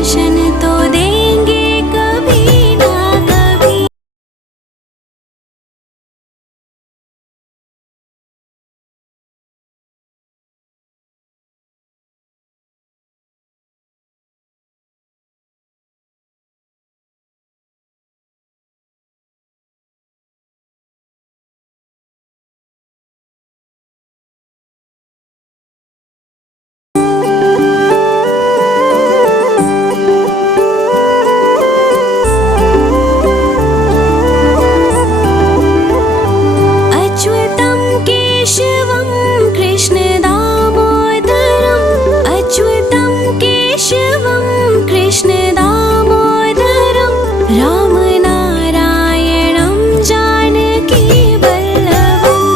दर्शन तो देंगे कभी ना कभी। अच्युतं केशवं कृष्ण दामोदरम्, अच्युतं केशवं कृष्ण दामोदरं, राम नारायणं जानकी वल्लभम्।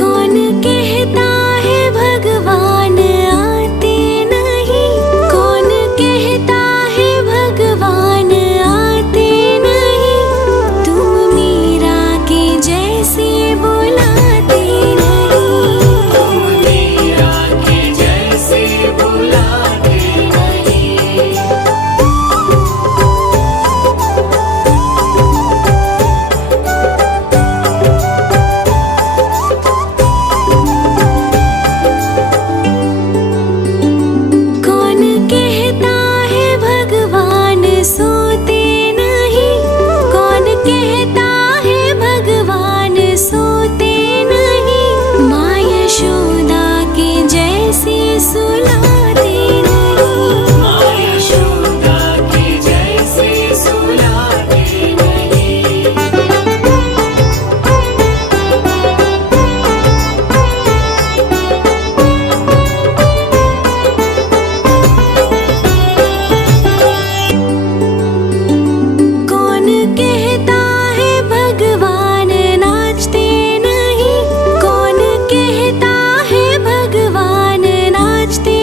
कौन कहता है भगवान आते नहीं, कौन कहता है भगवान आते नहीं, तुम मीरा के जैसे बुलाते नहीं, तुम मीरा के जैसे बुलाते नहीं। कौन कहता है भगवान सोते नहीं, कौन कहता है भगवान सोते नहीं, माँ यशोदा के जैसे सुलाते नहीं, माँ यशोदा के जैसे सुलाते नहीं। कौन कहता है भगवान नाचते नहीं, कौन कहता है भगवान नाचते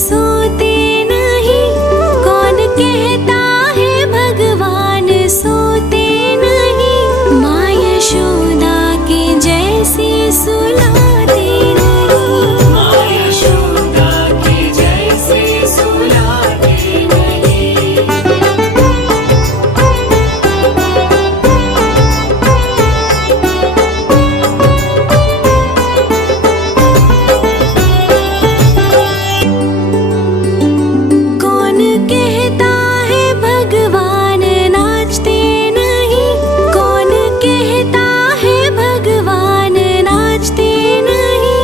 सोते नहीं, कौन कहता है भगवान सोते नहीं, माँ यशोदा के जैसे सुलाते नहीं, माँ यशोदा के जैसे सुलाते नहीं। कौन कहता है भगवान नाचते नहीं, कौन कहता है भगवान नाचते नहीं,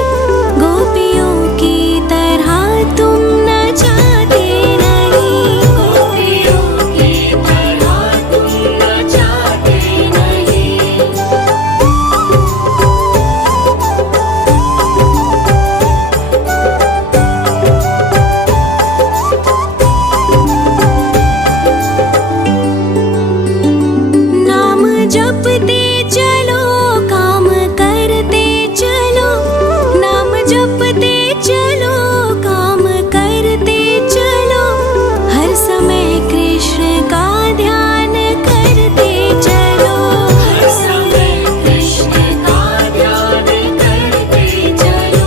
गोपियों की तरह तुम नचाते नहीं, गोपियों की तरह तुम नचाते नहीं। नाम जपते चलो, काम करते चलो, नाम जपते चलो, काम करते चलो, हर समय कृष्ण का ध्यान करते चलो, हर समय कृष्ण का ध्यान करते चलो।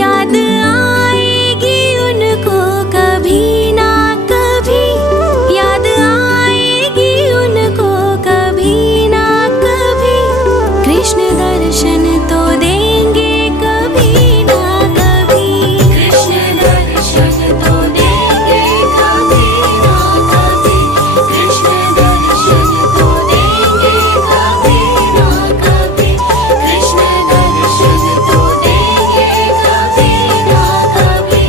याद आएगी उनको कभी ना कभी, याद आएगी उनको कभी ना कभी, कृष्ण दर्शन तो देंगे कभी ना कभी, कृष्ण दर्शन तो देंगे कभी ना कभी, कृष्ण दर्शन तो देंगे कभी ना कभी, कृष्ण दर्शन तो देंगे कभी ना कभी।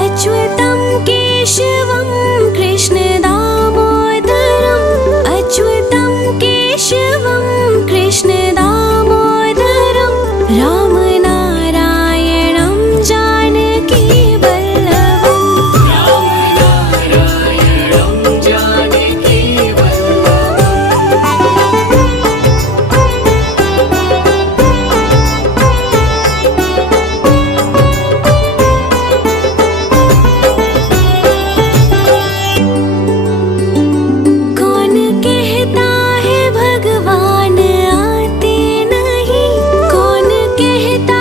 अच्युतं केशवं कृष्ण दामोदरम्, अच्युतं केशवं कृष्ण दामोदरम्, राम नारायणं जानकी वल्लभम्, राम नारायणं जानकी कौन कहता है भगवान आते नहीं, कौन कहता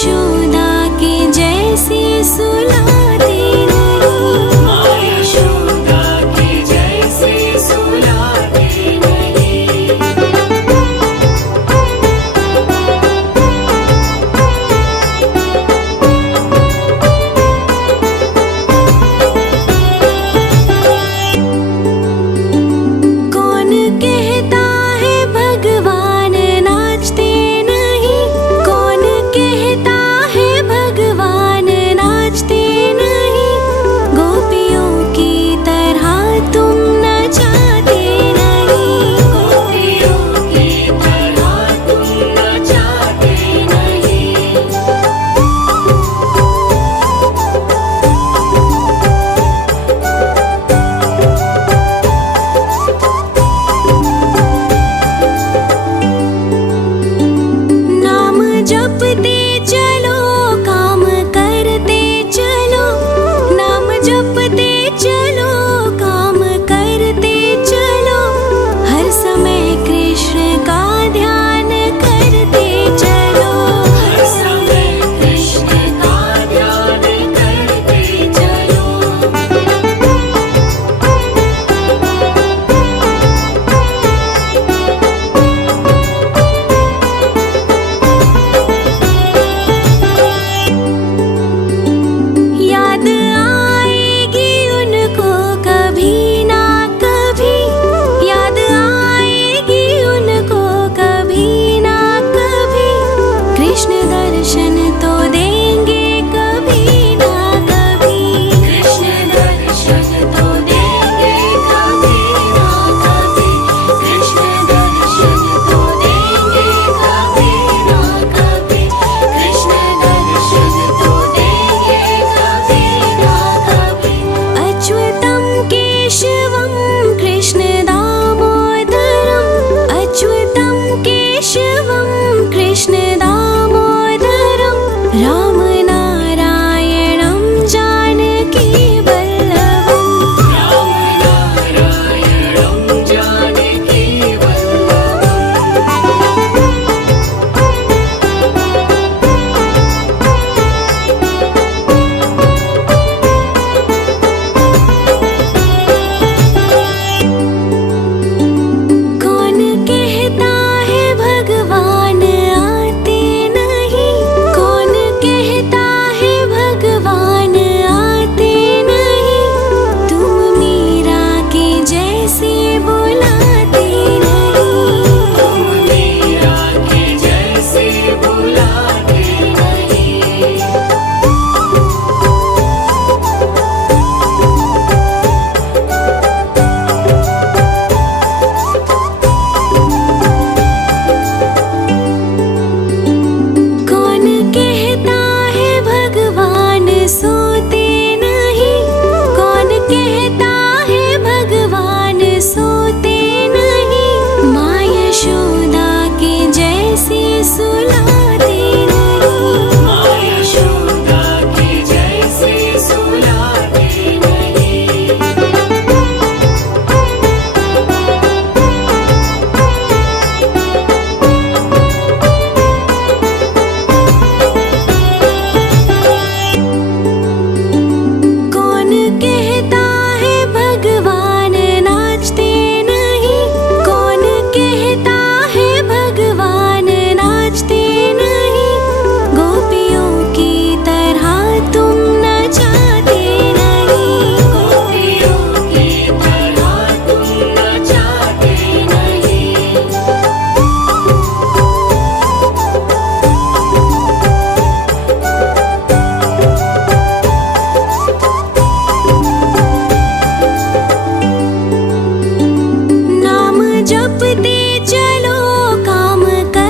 यशोदा के जैसे सुलाते नहीं, माँ यशोदा के जैसे सुलाते नहीं। कौन कहता है भगवान नाचते नहीं, कौन कहता है भगवान नाचते नहीं, गोपियों की तरह तुम नचाते नहीं, गोपियों की तरह तुम नचाते नहीं। नाम जपते चलो काम करते चलो, नाम जपते चलो काम करते चलो, हर समय कृष्ण का ध्यान करते चलो, हर समय कृष्ण का ध्यान करते चलो। याद आएगी उनको कभी ना कभी, याद आएगी उनको कभी ना कभी, कृष्ण दर्शन तो देंगे कभी ना कभी, कृष्ण दर्शन तो देंगे कभी ना कभी, कृष्ण दर्शन तो देंगे कभी ना कभी, कृष्ण दर्शन तो देंगे कभी ना कभी। अच्युतं केशवं कृष्ण दामोदरम्, अच्युतं केशवं कृष्ण दामोदरम्, राम